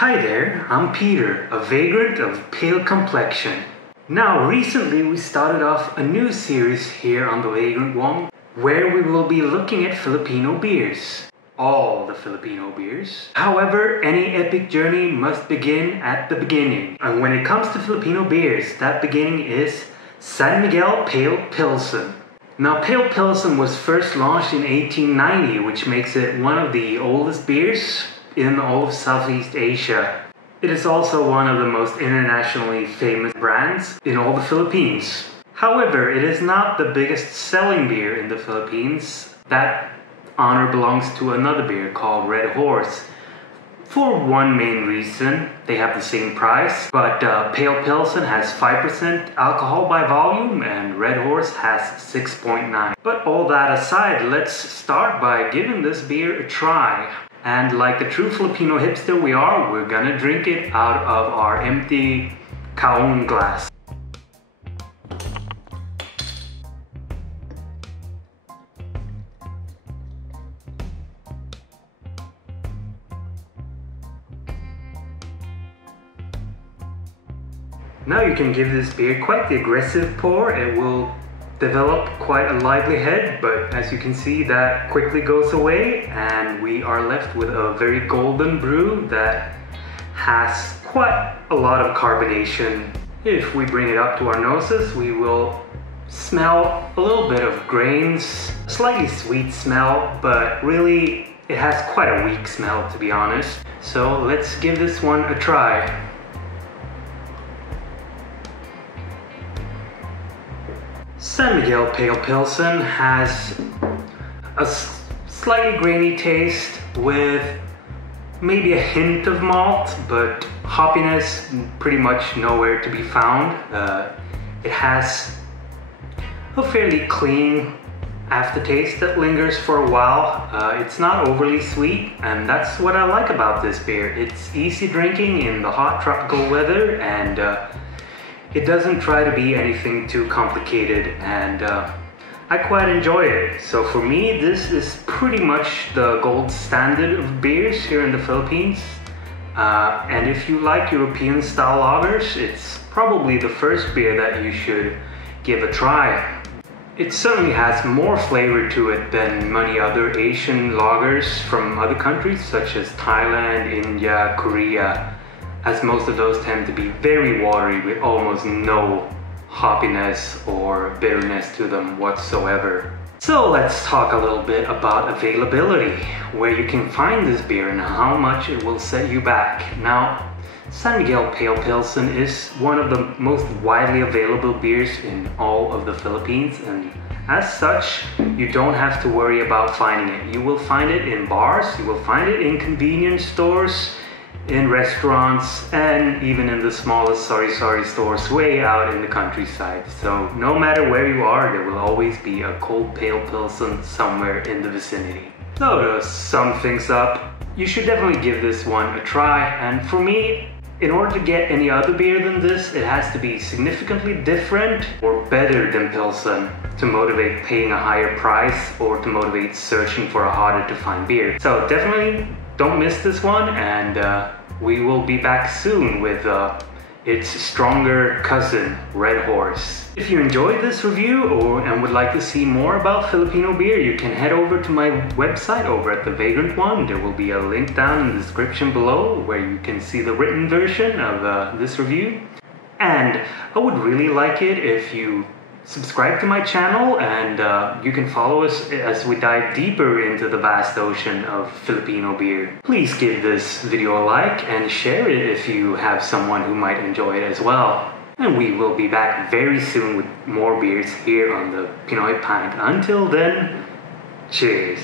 Hi there, I'm Peter, a vagrant of pale complexion. Now, recently we started off a new series here on the Vagrant One, where we will be looking at Filipino beers. All the Filipino beers. However, any epic journey must begin at the beginning. And when it comes to Filipino beers, that beginning is San Miguel Pale Pilsen. Now, Pale Pilsen was first launched in 1890, which makes it one of the oldest beers in all of Southeast Asia. It is also one of the most internationally famous brands in all the Philippines. However, it is not the biggest selling beer in the Philippines. That honor belongs to another beer called Red Horse. For one main reason, they have the same price, but Pale Pilsen has 5% alcohol by volume and Red Horse has 6.9. But all that aside, let's start by giving this beer a try. And like the true Filipino hipster we are, we're gonna drink it out of our empty kaong glass. Now you can give this beer quite the aggressive pour. It will develop quite a lively head, but as you can see, that quickly goes away and we are left with a very golden brew that has quite a lot of carbonation. If we bring it up to our noses, we will smell a little bit of grains, a slightly sweet smell, but really it has quite a weak smell, to be honest. So let's give this one a try. San Miguel Pale Pilsen has a slightly grainy taste with maybe a hint of malt, but hoppiness pretty much nowhere to be found. It has a fairly clean aftertaste that lingers for a while. It's not overly sweet, and that's what I like about this beer. It's easy drinking in the hot tropical weather, and it doesn't try to be anything too complicated, and I quite enjoy it. So for me, this is pretty much the gold standard of beers here in the Philippines. And if you like European style lagers, it's probably the first beer that you should give a try. It certainly has more flavor to it than many other Asian lagers from other countries such as Thailand, India, Korea, as most of those tend to be very watery with almost no hoppiness or bitterness to them whatsoever. So let's talk a little bit about availability, where you can find this beer and how much it will set you back. Now, San Miguel Pale Pilsen is one of the most widely available beers in all of the Philippines, and as such, you don't have to worry about finding it. You will find it in bars, you will find it in convenience stores, in restaurants, and even in the smallest sari-sari stores way out in the countryside. So no matter where you are, there will always be a cold Pale Pilsen somewhere in the vicinity. So to sum things up, you should definitely give this one a try. And for me, in order to get any other beer than this, it has to be significantly different or better than Pilsen to motivate paying a higher price or to motivate searching for a harder to find beer. So definitely don't miss this one, and we will be back soon with its stronger cousin, Red Horse. If you enjoyed this review and would like to see more about Filipino beer, you can head over to my website over at The Vagrant One. There will be a link down in the description below where you can see the written version of this review. And I would really like it if you subscribe to my channel, and you can follow us as we dive deeper into the vast ocean of Filipino beer. Please give this video a like and share it if you have someone who might enjoy it as well. And we will be back very soon with more beers here on the Pinoy Pint. Until then, cheers!